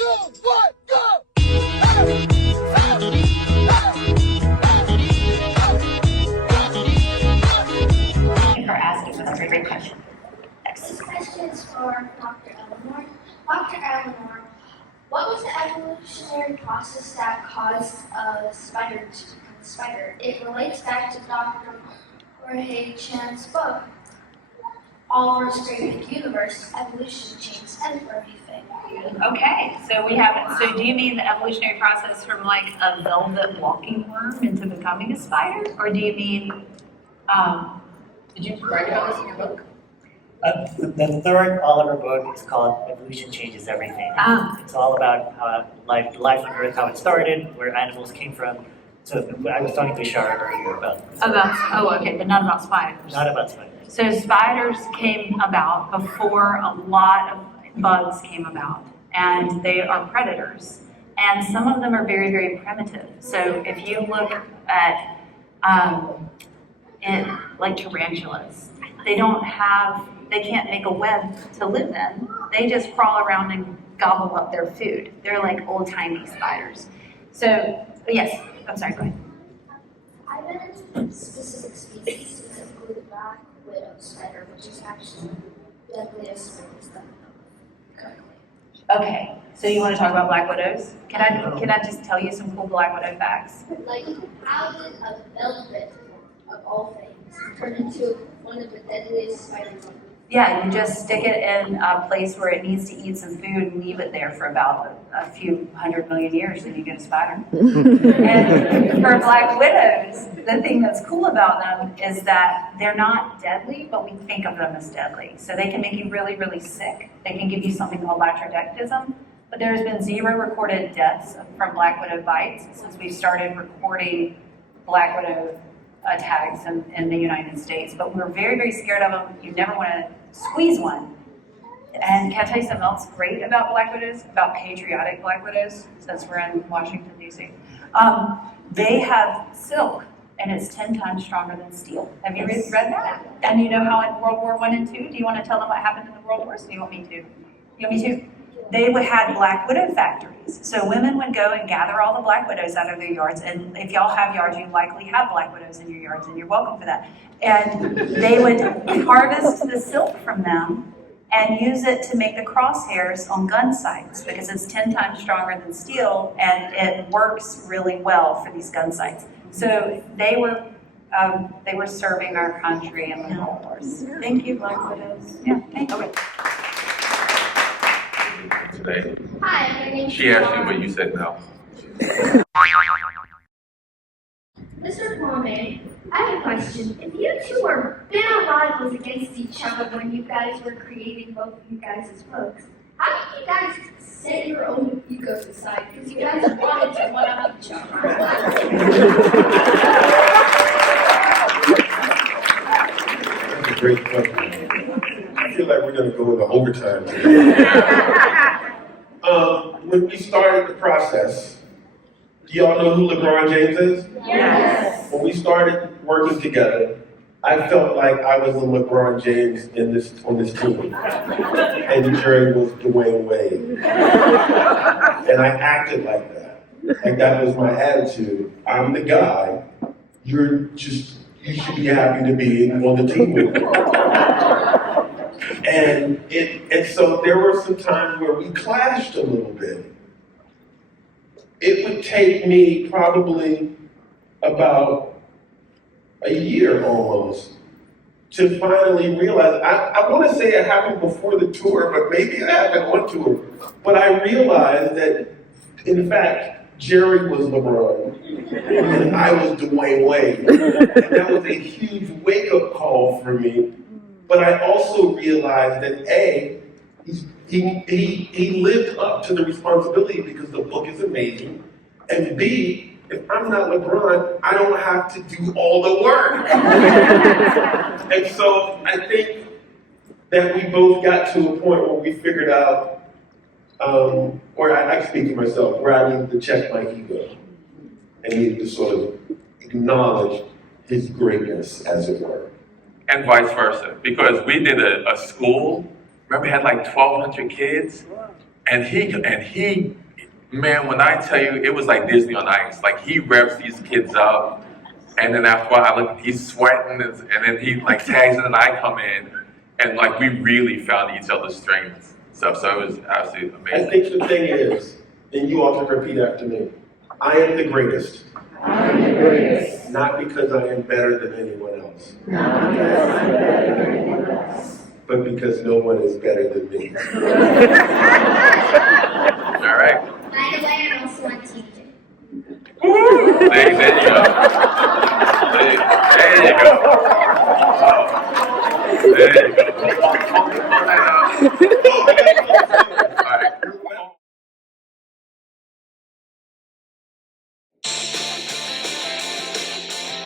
2, 1, go! Hey! Hey! Thank you for asking. That's a very great question. This question is for Dr. Eleanor. Dr. Eleanor, what was the evolutionary process that caused a spider to become a spider? It relates back to Dr. Jorge Cham's book, All Earth's Great Big Universe, Evolution Changes Everything. Okay, so we have. So do you mean the evolutionary process from like a velvet walking worm into becoming a spider, or do you mean? Did you write about this in your book? The third Oliver book is called Evolution Changes Everything. It's all about life on Earth, how it started, where animals came from. So I was talking to ISHARA earlier about. Okay, but not about spiders. Not about spiders. So spiders came about before a lot of bugs came about, and they are predators. And some of them are very, very primitive. So if you look at like tarantulas, they can't make a web to live in. They just crawl around and gobble up their food. They're like old-timey spiders. So, yes, I'm sorry, go ahead. I meant specific species, specifically the black widow spider, which is actually the deadliest spider that we know currently. Okay, so you want to talk about black widows? Can I just tell you some cool black widow facts? Like, how did a velvet, of all things, turn into one of the deadliest spiders? Yeah, you just stick it in a place where it needs to eat some food and leave it there for about a few 100 million years, and you get a spider. And for black widows, the thing that's cool about them is that they're not deadly, but we think of them as deadly. So they can make you really, really sick. They can give you something called latrodectism, but there's been 0 recorded deaths from black widow bites since we started recording black widow attacks in the United States. But we're very, very scared of them. You never want to squeeze one. And can I tell you something else great about black widows, about patriotic black widows, since we're in Washington, D.C.? They have silk, and it's 10 times stronger than steel. Have you read that? And you know how in World War I and II, do you want to tell them what happened in the World Wars? Do you want me to? You want me to? They had black widow factories. So women would go and gather all the black widows out of their yards. And if y'all have yards, you likely have black widows in your yards, and you're welcome for that. And they would harvest the silk from them and use it to make the crosshairs on gun sights, because it's 10 times stronger than steel, and it works really well for these gun sights. So they were serving our country in the World Wars. Thank you, black widows. Yeah, thank you. Today. Hi, my name's She asked you what you said no. Mr. Kwame, I have a question. If you two were bitter rivals against each other when you guys were creating both of you guys' books, how did you guys set your own egos aside? Because you guys wanted to one-up each other. That's a great question. I feel like we're going to go into overtime today. When we started the process, do y'all know who LeBron James is? Yes. When we started working together, I felt like I was the LeBron James on this team, and Jerry was Dwayne Wade, and I acted like that. Like that was my attitude. I'm the guy. You should be happy to be on the team with me. And so there were some times where we clashed a little bit. It would take me probably about a year almost to finally realize, I want to say it happened before the tour, but maybe it happened on tour. But I realized that, in fact, Jerry was LeBron and I was Dwayne Wade. And that was a huge wake-up call for me. But I also realized that A, he lived up to the responsibility because the book is amazing. And B, if I'm not LeBron, I don't have to do all the work. And so I think that we both got to a point where we figured out, or I speak to myself, where I needed to check my ego and needed to sort of acknowledge his greatness, as it were. And vice versa, because we did a school, remember we had like 1,200 kids, And he, man, when I tell you, it was like Disney on Ice. Like he revs these kids up, and then after a while, I look, he's sweating, and then he like tags in, and I come in, and like we really found each other's strengths. So it was absolutely I amazing. think the thing is, and you all can repeat after me, I am the greatest. I am the greatest. Not because I am better than anyone else, Not because I'm better than anyone else. but because no one is better than me. All right. By the way, I'm also on TV. There you go. There you go. There you go.